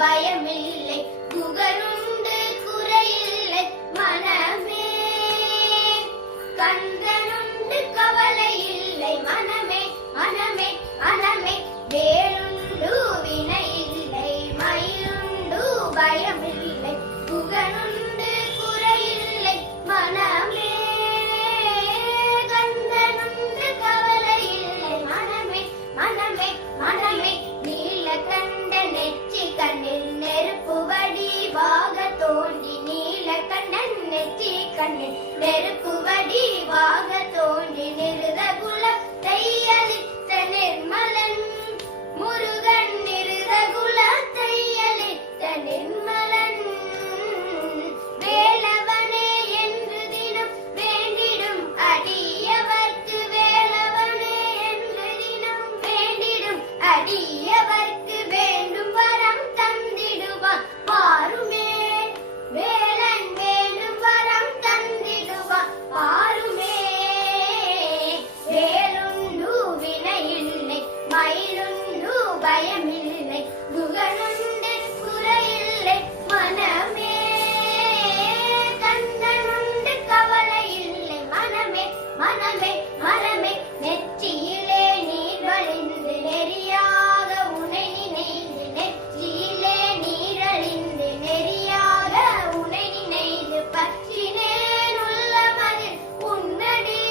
பயமில்லை புகழுண்டு குறையில்லை மனமே கந்தனுண்டு கவலை இல்லை மனமே மனமே மனமே வேலுண்டு வினை இல்லை மயிலுண்டு பயமில்லை புகழுண்டு குறையில்லை மனமே கந்தனுண்டு கவலை இல்லை மனமே மனமே மனமே நீலகண்ட நெற்றி கண்ணில் நெருப்பு வடிவாக தோன்றி நீலகண்டன் நெற்றி கண்ணில் நெருப்பு வடிவாக தோன்றி நிருத குலத்தை அளித்த நிர்மலன் முருகன் நிருத குலத்தை அளித்த நிர்மலன் வேலவனே என்று தினம் வேண்டிடும் அடியவர்க்கு வேலவனே என்று தினம் வேண்டிடும் அடியவர்க்கு வேண்டும் வரம் தந்திடுவான் பாருமே வேலன் வேண்டும் வரம் தந்திடுவான் பாருமே வேலுண்டு வினையில்லை மயிலுண்டு பயமில்லை புகழுண்டு குறையில்லை மனமே கந்தனுண்டு கவலை இல்லை மனமே மனமே மனமே நெற்றியிலே நீர் வழிந்து நெறியாக உனை நினைந்து நெற்றியிலே நீரழிந்து நெறியாக உனை நினைந்து பற்றினேன் உள்ளமதில் உன்னடி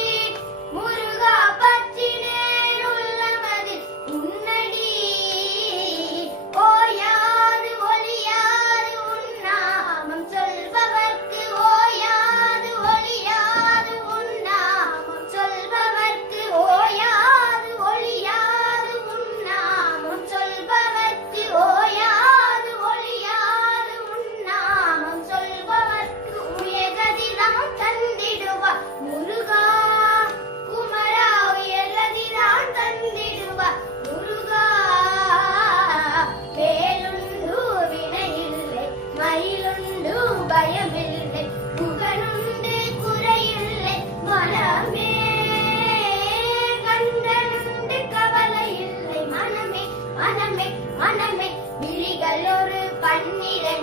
முருகா பற்றினேன் உள்ளமதில் உன்னடி ஓயாது ஒளியாது உன்னாமம் சொல்பவர்க்கு ஓயாது ஒளியாது உன்னாமம் சொல்பவர்க்கு ஓயாது ஒளியாது உன்னாமம் சொல்பவர்க்கு ஓயாது ஒளியாது உன்னாமம் சொல்பவர்க்கு உயர்கதிதான் தந்திடுவார் முருகா குமரா உயர்கதிதான் தந்திடுவார் முருகா வேலுண்டு வினையில்லை மயிலுண்டு பயமில்லை புகழுண்டு குறையில்லை மனமே கந்தனுண்டு கவலை இல்லை மனமே மனமே மனமே விழிகள் ஒரு 12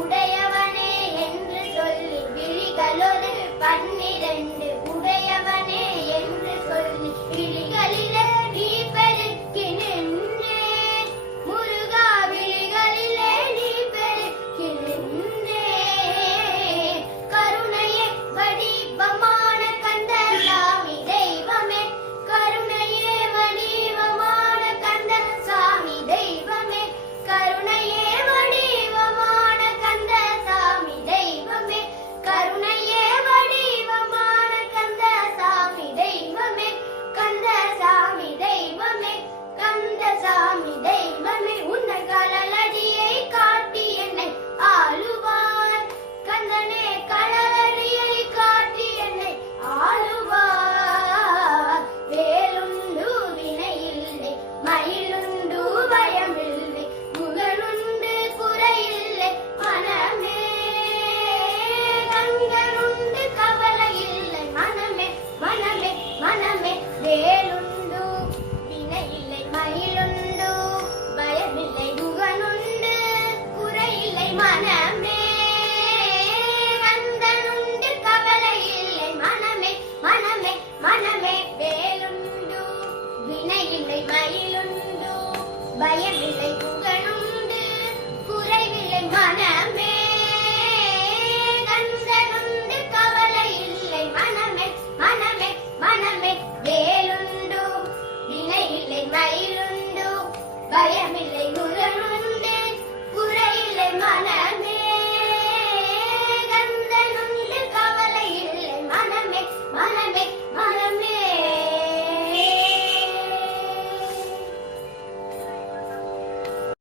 உடையவனே என்று சொல்லி விழிகள் ஒரு 12 உடையவனே என்று சொல்லி விழிகளிலே நீ பெருக்கி நின்றே முருகா விழிகளிலே நீ பெருக்கி நின்றே கருணையே வடிவமான கந்த சாமி தெய்வமே கருணையே வடிவமான கந்த சாமி தெய்வமே கருணையே வடிவமான கந்த சாமி தெய்வமே கருணையே வடிவமான கந்த சாமி தெய்வமே கந்த சாமி தெய்வமே கந்த சாமி தெய்வமே உன்னை கலலடியை காட்டி என்னை ஆளுவாய் கந்தனே கலலடியை காட்டி என்னை ஆளுவாய் வேலுண்டு வினையில்லை மயிலுண்டு பயமில்லை புகழுண்டு குறையில்லை மனமே கந்தனுண்டு கவலை இல்லை மனமே மனமே மனமே வேலுண்டு வினையில்லை மயிலுண்டு பயமில்லை புகழுண்டு குறையில்லை மனமே கந்தனுண்டு கவலை இல்லை மனமே மனமே மனமே வேலுண்டு வினையில்லை மயிலுண்டு பயமில்லை புகழுண்டு குறைவில்லை மனமே கந்தனுண்டு கவலை இல்லை மனமே மனமே மனமே வேலுண்டு வினையில்லை மயிலுண்டு பயமில்லை புகழுண்டு குறையில்லை மனமே கந்தனுண்டு கவலை இல்லை மனமே மனமே மனமே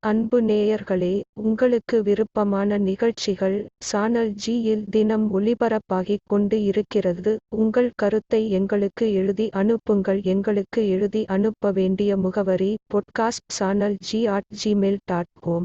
அன்பு நேயர்களே, உங்களுக்கு விருப்பமான நிகழ்ச்சிகள் சானல் ஜி-யில் தினம் ஒளிபரப்பாகிக் கொண்டு இருக்கிறது. உங்கள் கருத்தை எங்களுக்கு எழுதி அனுப்புங்கள். எங்களுக்கு எழுதி அனுப்ப வேண்டிய முகவரி podcast@gmail.com.